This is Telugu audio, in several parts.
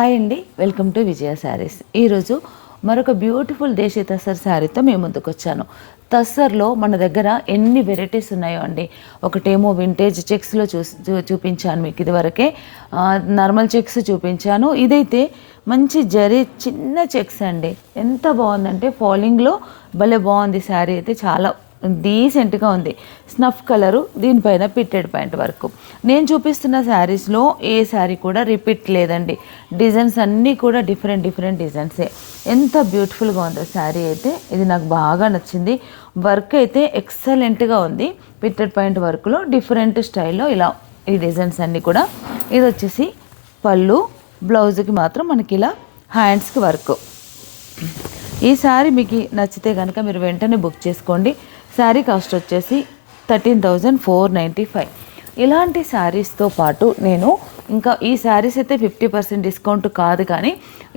హాయ్ అండి, వెల్కమ్ టు విజయ శారీస్. ఈరోజు మరొక బ్యూటిఫుల్ దేశీ తస్సర్ శారీతో మేము ముందుకు వచ్చాను. తస్సర్లో మన దగ్గర ఎన్ని వెరైటీస్ ఉన్నాయో అండి. ఒకటేమో వింటేజ్ చెక్స్లో చూపించాను మీకు ఇదివరకే, నార్మల్ చెక్స్ చూపించాను. ఇదైతే మంచి జరీ చిన్న చెక్స్ అండి. ఎంత బాగుందంటే ఫాలింగ్లో భలే బాగుంది. శారీ అయితే చాలా డీసెంట్గా ఉంది. స్నఫ్ కలరు, దీనిపైన పిట్టెడ్ ప్యాంట్ వరకు. నేను చూపిస్తున్న శారీస్లో ఏ శారీ కూడా రిపీట్ లేదండి. డిజైన్స్ అన్నీ కూడా డిఫరెంట్ డిజైన్సే. ఎంత బ్యూటిఫుల్గా ఉందో శారీ అయితే. ఇది నాకు బాగా నచ్చింది. వర్క్ అయితే ఎక్సలెంట్గా ఉంది. పిట్టెడ్ ప్యాంట్ వర్క్లో డిఫరెంట్ స్టైల్లో ఇలా ఈ డిజైన్స్ అన్నీ కూడా. ఇది వచ్చేసి పళ్ళు, బ్లౌజ్కి మాత్రం మనకి ఇలా హ్యాండ్స్కి వర్క్. ఈ శారీ మీకు నచ్చితే కనుక మీరు వెంటనే బుక్ చేసుకోండి. శారీ కాస్ట్ వచ్చేసి 13,495. ఇలాంటి శారీస్తో పాటు నేను ఇంకా ఈ శారీస్ అయితే 50% డిస్కౌంట్ కాదు, కానీ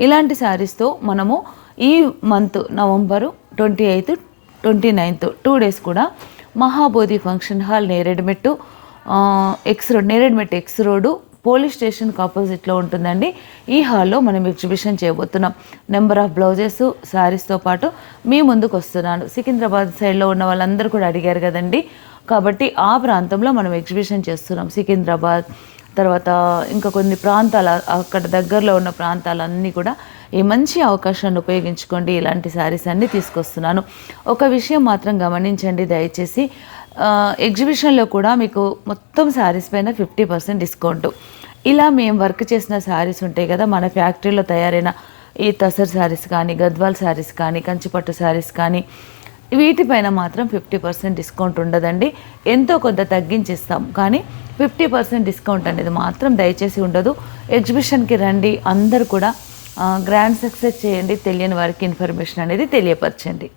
ఇలాంటి శారీస్తో మనము ఈ మంత్ నవంబరు 28, 29 2 days కూడా Mahabodhi function hall Neredmet X road police స్టేషన్కి ఆపోజిట్లో ఉంటుందండి. ఈ హాల్లో మనం ఎగ్జిబిషన్ చేయబోతున్నాం. నెంబర్ ఆఫ్ బ్లౌజెస్ శారీస్తో పాటు మీ ముందుకు వస్తున్నాను. సికింద్రాబాద్ సైడ్లో ఉన్న వాళ్ళందరూ కూడా అడిగారు కదండి, కాబట్టి ఆ ప్రాంతంలో మనం ఎగ్జిబిషన్ చేస్తున్నాం. సికింద్రాబాద్ తర్వాత ఇంకా కొన్ని ప్రాంతాల అక్కడ దగ్గరలో ఉన్న ప్రాంతాలన్నీ కూడా ఈ మంచి అవకాశాన్ని ఉపయోగించుకోండి. ఇలాంటి శారీస్ అన్నీ తీసుకొస్తున్నాను. ఒక విషయం మాత్రం గమనించండి దయచేసి, ఎగ్జిబిషన్లో కూడా మీకు మొత్తం శారీస్ పైన 50% డిస్కౌంట్. ఇలా మేము వర్క్ చేసిన శారీస్ ఉంటాయి కదా, మన ఫ్యాక్టరీలో తయారైన ఈ తసర్ శారీస్ కానీ, గద్వాల్ శారీస్ కానీ, కంచిపట్టు శారీస్ కానీ, వీటిపైన మాత్రం 50% డిస్కౌంట్ ఉండదండి. ఎంతో కొంత తగ్గించిస్తాం, కానీ 50% డిస్కౌంట్ అనేది మాత్రం దయచేసి ఉండదు. ఎగ్జిబిషన్కి రండి, అందరూ కూడా గ్రాండ్ సక్సెస్ చేయండి. తెలియని వారికి ఇన్ఫర్మేషన్ అనేది తెలియపరచండి.